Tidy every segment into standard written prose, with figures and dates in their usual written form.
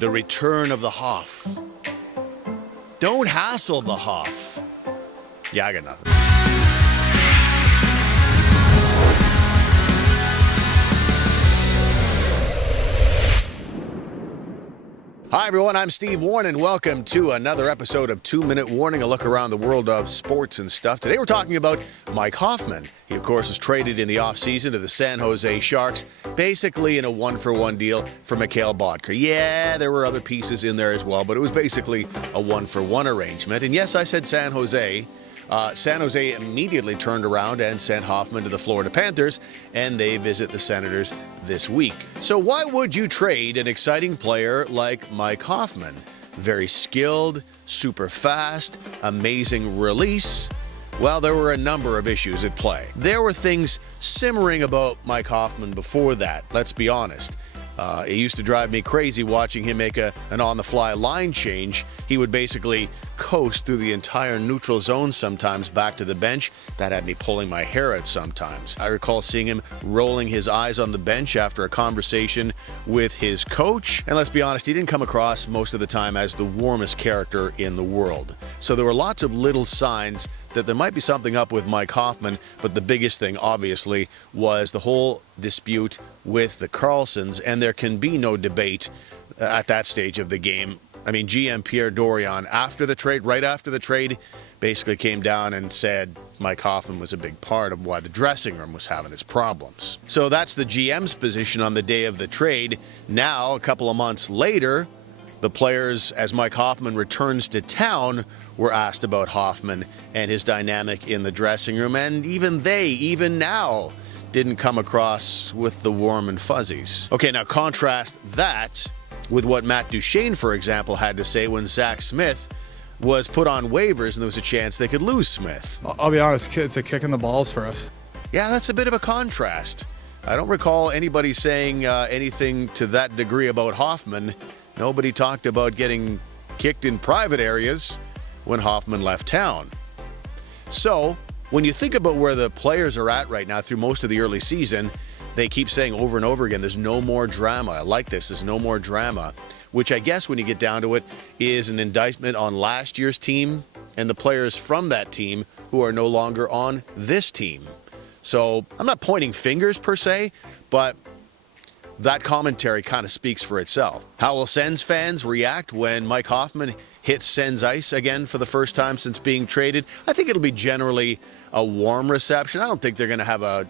The return of the Hoff. Don't hassle the Hoff. Yeah, I got nothing. Hi, everyone. I'm Steve Warren, and welcome to another episode of 2 Minute Warning, a look around the world of sports and stuff. Today, we're talking about Mike Hoffman. He, of course, was traded in the offseason to the San Jose Sharks, basically in a one-for-one deal for Mikhail Bodker. Yeah, there were other pieces in there as well, but it was basically a one-for-one arrangement. And yes, I said San Jose. San Jose immediately turned around and sent Hoffman to the Florida Panthers, and they visit the Senators this week. So why would you trade an exciting player like Mike Hoffman? Very skilled, super fast, amazing release. Well, there were a number of issues at play. There were things simmering about Mike Hoffman before that, let's be honest. It used to drive me crazy watching him make an on-the-fly line change. He would basically coast through the entire neutral zone sometimes back to the bench. That had me pulling my hair out sometimes. I recall seeing him rolling his eyes on the bench after a conversation with his coach. And let's be honest, he didn't come across most of the time as the warmest character in the world. So there were lots of little signs that there might be something up with Mike Hoffman, but the biggest thing, obviously, was the whole dispute with the Carlsons, and there can be no debate at that stage of the game. I mean, GM Pierre Dorion, after the trade, right after the trade, basically came down and said Mike Hoffman was a big part of why the dressing room was having its problems. So that's the GM's position on the day of the trade. Now, a couple of months later, the players, as Mike Hoffman returns to town, were asked about Hoffman and his dynamic in the dressing room, and even now, didn't come across with the warm and fuzzies. Okay, now contrast that with what Matt Duchene, for example, had to say when Zach Smith was put on waivers and there was a chance they could lose Smith. I'll be honest, it's a kick in the balls for us. Yeah, that's a bit of a contrast. I don't recall anybody saying anything to that degree about Hoffman. Nobody talked about getting kicked in private areas when Hoffman left town. So, when you think about where the players are at right now through most of the early season, they keep saying over and over again, there's no more drama. I like this, there's no more drama. Which I guess when you get down to it is an indictment on last year's team and the players from that team who are no longer on this team. So, I'm not pointing fingers per se, but that commentary kind of speaks for itself. How will Sens fans react when Mike Hoffman hits Sens ice again for the first time since being traded? I think it'll be generally a warm reception. I don't think they're going to have a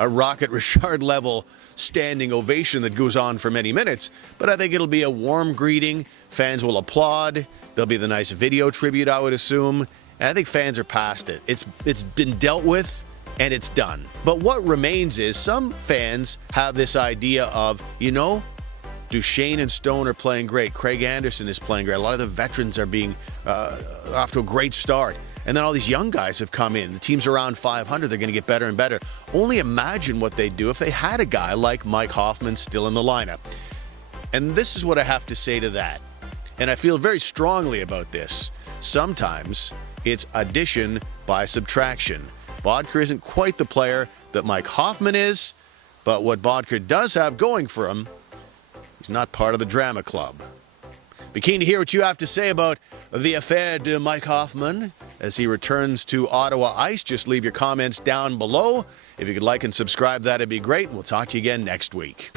Rocket Richard level standing ovation that goes on for many minutes, but I think it'll be a warm greeting. Fans will applaud. There'll be the nice video tribute, I would assume. And I think fans are past it. It's been dealt with, and it's done. But what remains is some fans have this idea of, Duchene and Stone are playing great. Craig Anderson is playing great. A lot of the veterans are being off to a great start. And then all these young guys have come in. The team's around 500. They're going to get better and better. Only imagine what they'd do if they had a guy like Mike Hoffman still in the lineup. And this is what I have to say to that. And I feel very strongly about this. Sometimes it's addition by subtraction. Bodker isn't quite the player that Mike Hoffman is, but what Bodker does have going for him, he's not part of the drama club. Be keen to hear what you have to say about the affaire de Mike Hoffman as he returns to Ottawa ice. Just leave your comments down below. If you could like and subscribe, that'd be great. We'll talk to you again next week.